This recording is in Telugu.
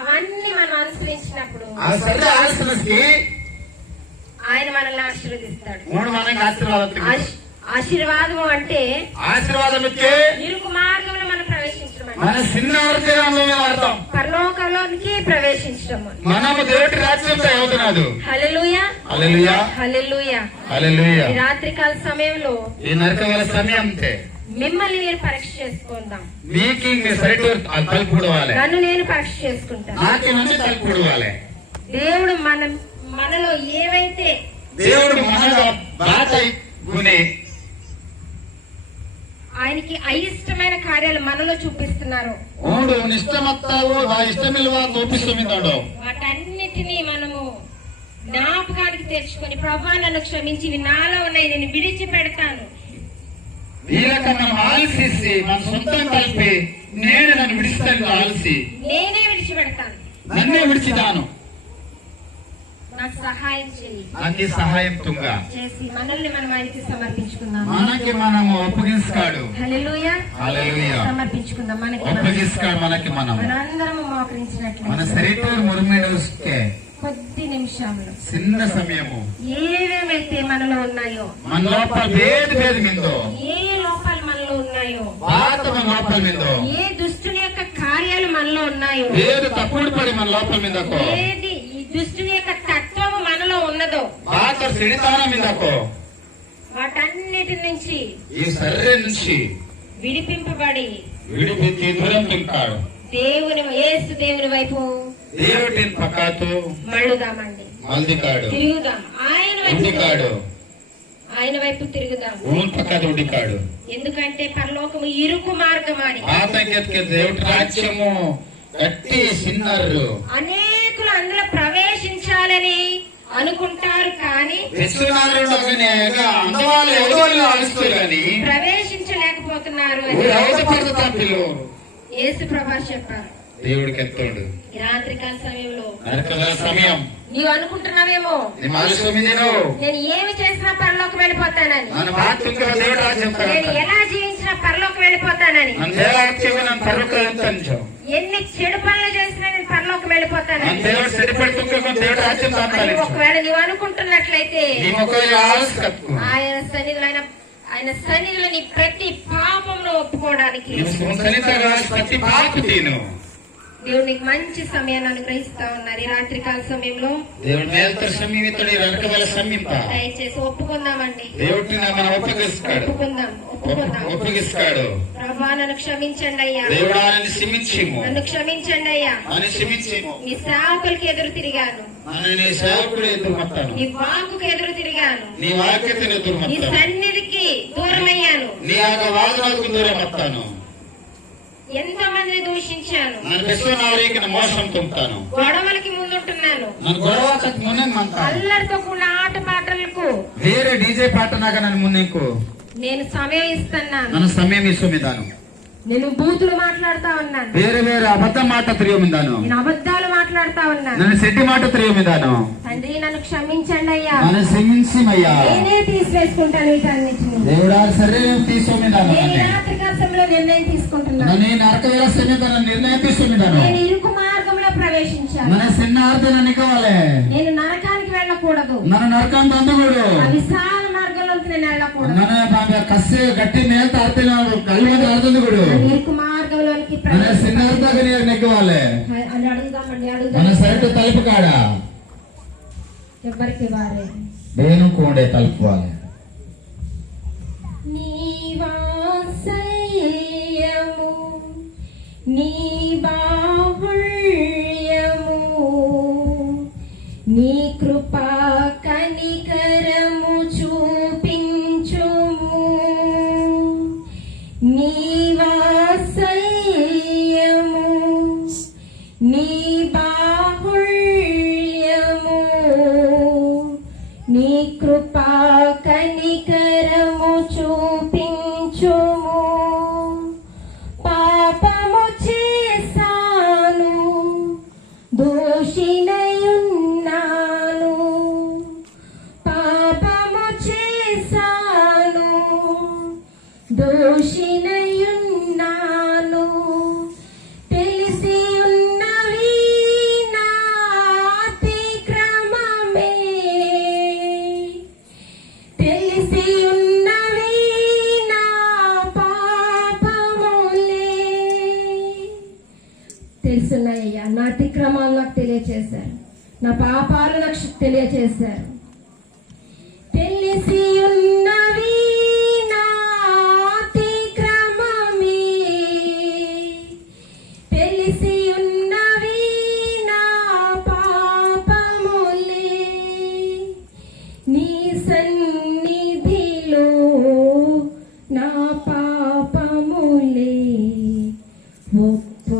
అవన్నీ మనం అనుసరించినప్పుడు ఆయన మనల్ని ఆశీర్వదిస్తాడు. ఆశీర్వాదము అంటే ఇరుకు మార్గంలో మనం ప్రవేశించడం, పరలోకంలోనికి ప్రవేశించడం. మనము దేవుడి రాజ్యంలో అవుతున్నాడు. హల్లెలూయా హల్లెలూయా హల్లెలూయా హల్లెలూయా. ఈ రాత్రికాల సమయంలో ఈ నరకవేళ సమయం మిమ్మల్ని నేను పరీక్ష చేసుకుందాం. నన్ను నేను పరీక్ష చేసుకుంటాను. దేవుడు మనలో ఏవైతే ఆయనకి అయిష్టమైన కార్యాలు మనలో చూపిస్తున్నారు, వాటన్నిటినీ మనము జ్ఞాపకానికి తెచ్చుకొని, ప్రభా నన్ను క్షమించి నాలో ఉన్నాయి, నేను విడిచిపెడతాను. నేనే విడిచిపెడతాను, నన్నే విడిచిదాను, నాకు సహాయం చేయి, సహాయం చేసి మనల్ని మనం ఆయనకి సమర్పించుకుందాం. మనకి మనము ఒప్పగిస్తాడు. హల్లెలూయా సమర్పించుకుందాం. మనకి మనందరం మోకరించినట్లు మన శరీరం మురుమెనుకే కొద్ది నిమిషంలో చిన్న సమయము ఏవేమైతే మనలో ఉన్నాయో, మన లోపల భేద మిందో, ఏ లోపాలు మనలో ఉన్నాయో, మన లోపల మిందో, ఏ దుష్టుని యొక్క కార్యాలు మనలో ఉన్నాయో, ఏది తప్పుడు పడి మన లోపల మీదకో, ఏది ఈ దుష్టుని యొక్క తత్వము మనలో ఉన్నదో, వాటన్నిటి నుంచి ఈ శరీరం నుంచి విడిపింపబడి విడిపించి దూరం తింటాడు. యేసు దేవుని వైపు దేవుడి పక్కతో మళ్ళుదామండి, తిరుగుదాం. ఆయన వైపు తిరుగుదాం. ఎందుకంటే పరలోకము ఇరుకు మార్గం అని, దేవుడి రాజ్యము గట్టి సిన్నరు అనేకులు అందులో ప్రవేశించాలని అనుకుంటారు, కానీ ప్రవేశించలేకపోతున్నారు అని యేసు ప్రభు చెప్పారు. దేవుడికి ఎత్తోడు ఈ రాత్రికాల సమయంలో సమయం నీవు అనుకుంటున్నావేమో, నేను ఏమి చేసినా పరలోకి వెళ్ళిపోతానని, నేను ఎలా జీవించినా పరలోకి వెళ్ళిపోతానని, ఎన్ని చెడు పనులు చేసినా నేను పరలోకి వెళ్ళిపోతానని ఒకవేళ నీవు అనుకుంటున్నట్లయితే ఆయన సన్నిధిలో నీ ప్రతి పాపంను ఒప్పుకోవడానికి దేవుడు నీకు మంచి సమయాన్ని అనుగ్రహిస్తా ఉన్నారు. ఈ రాత్రికాల సమయంలో దయచేసి ఒప్పుకుందామండి. ఒప్పుగిస్తాడు. ప్రభా నన్ను క్షమించండి అయ్యా, నన్ను క్షమించండి అయ్యా, నీ సేవకులకి ఎదురు తిరిగాను, నీ వాక్కుకు ఎదురు తిరిగాను, నీ సన్నిధికి దూరమయ్యాను, ఎంతో మందిని దూషించాను, గొడవలకి ముందుంటున్నాను, అల్లరితో కూడిన ఆట పాటలకు వేరే డీజే పాట నాగా నన్ను ముందుకు నేను సమయం ఇస్తున్నాను, నన్ను సమయం ఇస్తున్నాను, నేను బూతులు మాట్లాడుతా ఉన్నాను, వేరే వేరే అబద్ధ మాట తిరిగిదాను, నేను అబద్ధాలు మాట్లాడుతా ఉన్నాను, నన్ను సెడ్డి మాట తిరిగిదాను. తండ్రి నన్ను క్షమించండి అయ్యా, నన్ను క్షమించమయ్యా, నేనే తీసివేసుకుంటాను వీటన్నిటిని. దేవుడా శరీరం తీసుకోమిదాను, రాత్రికాలంలో నిర్ణయం తీసుకుంటున్నాను, నేను నరకవేళ సమయంలో నిర్ణయం తీసుకున్నాను, నేను ఇరుకు మార్గంలో ప్రవేశించాను, మన చిన్న అర్థాన్ని కావాలి, నేను నరకానికి వెళ్ళకూడదు, నన్ను నరకానికి అందకూడదు, విశాల మార్గంలోకి నేను వెళ్ళకూడదు, నన్ను కసి గట్టి మేల్త అర్థం కళ్ళు మీద అర్థం కూడా ఇరుకు మార్గంలోనికి చిన్న అర్థాన్ని నెగ్గవాలి. అని అడుగుదామండి, మన సైట్ తలుపు కాడ ఎవరికి వారే నేను కోడే తలుపుకోవాలి. నీ వాత్సల్యము, నీ బాహుళ్యము, నీ కృపా కనికరము చూపించుము, నీ వాత్సల్యము, నీ బాహుళ్యము, నీ కృపా కనికరము చూపించుము. పాపము చేశాను, దోషినయున్నాను, పాపము చేశాను, దోషినయున్నాను, తెలిసి అతిక్రమాలు నాకు తెలియచేశారు, నా పాపాలు నాకు తెలియచేశారు.